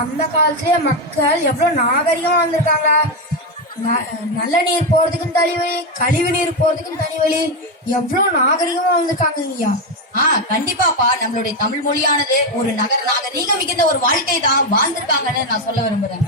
அந்த காலத்திலேயே மக்கள் எவ்வளவு நாகரிகமா வந்திருக்காங்க. நல்ல நீர் போறதுக்கும் தனி வழி, கழிவு நீர் போறதுக்கும் தனி வழி, எவ்வளவு நாகரிகமா வந்திருக்காங்க ஐயா. கண்டிப்பாப்பா, நம்மளுடைய தமிழ் மொழியானது ஒரு நாகரீகம் மிகுந்த ஒரு வாழ்க்கை தான் வாழ்ந்திருக்காங்கன்னு நான் சொல்ல விரும்புறேன்.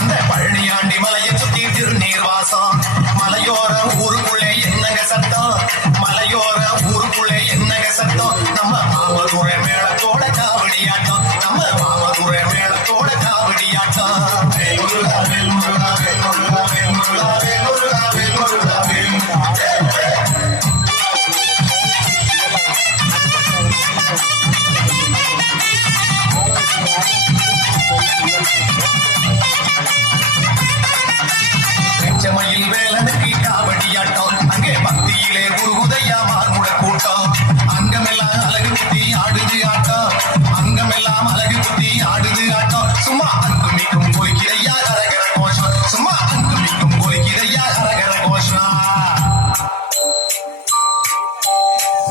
அந்த பழனியாண்டி மலையை சுத்தி திருநீர்வாசம். மலையோர ஊருக்குள்ளே என்னங்க சத்தம், மலையோர ஊருக்குள்ளே என்னங்க சத்தம். நம்ம மாமதுரை மேளத்தோட காவடியாட்டம், நம்ம மாமதுரை மேளத்தோட காவடியாட்டம். வேலுருகா வேலுருகா வேலுருகா வேலுருகா வேலுருகா வேலுருகா வேலுருகா. மயில் வேலனுக்கு காவடியாட்டம், அங்கே பக்தியிலே உருகுதையா மார்முட கூட்டம். அங்கமெல்லாம் அழகு குத்தி ஆடுது ஆட்டம், அங்கமெல்லாம் அழகு குத்தி ஆடுது ஆட்டம். சும்மா அங்கு மிக்கும் பொலிக்கிறையா அரகர கோஷம், சும்மா அங்கு மிக்கும் பொலிக்கிறையா அரகர கோஷம்.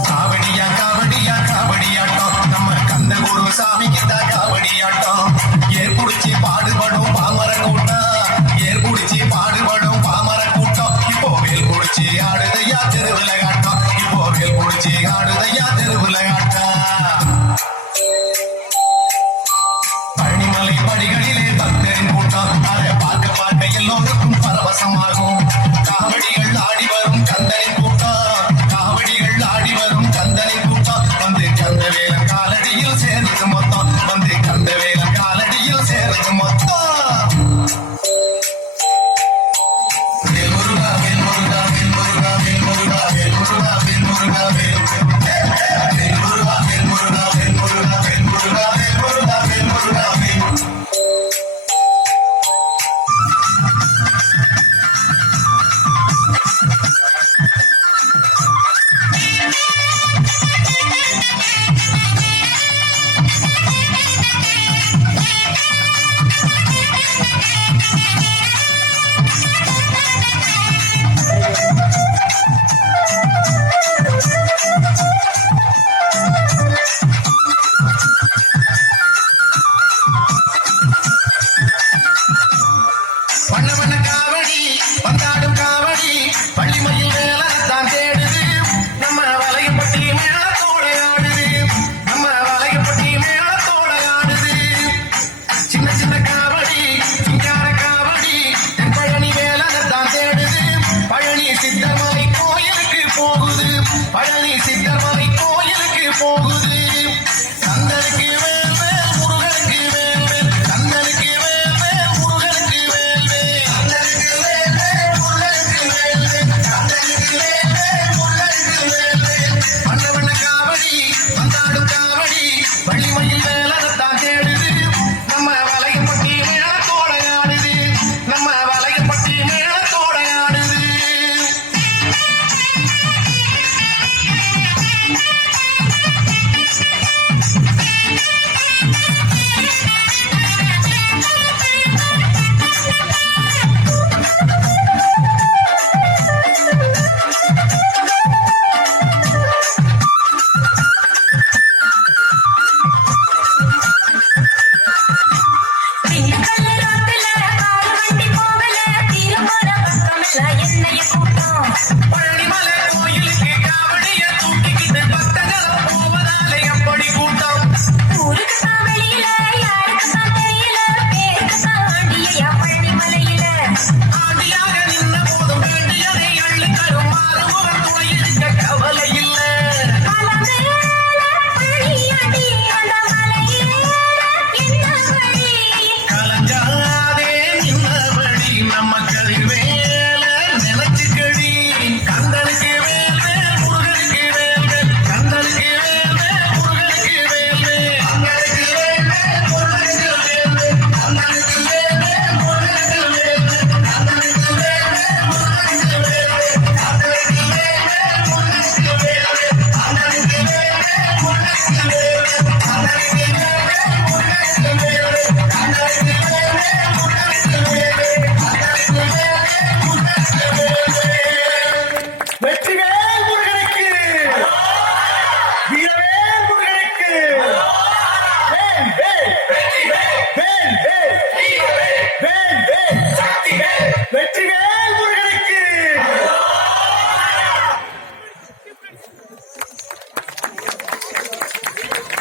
காவடியா காவடியா காவடியாட்டம், நம்ம கந்த குரு சாமிக்கு தான் காவடியாட்டம். ஏற்புடிச்சு பாடுபடும் பாமர கூட்டம், ஏற்புடிச்சு பாடுபடும் பாமர கூட்டம். இப்போ வேல் குடிச்சு ஆடுதையா தெருவிளையாட்டம், இப்போ வேல் குடிச்சு ஆடுதையா தெருவிளையாட்டம். பழனிமலை படிகளிலே பக்தரின் கூட்டம், அதை பார்க்க பார்க்க எல்லோருக்கும் பரவசமாகும். காவடிகள் ஆடி வரும் கந்தரின்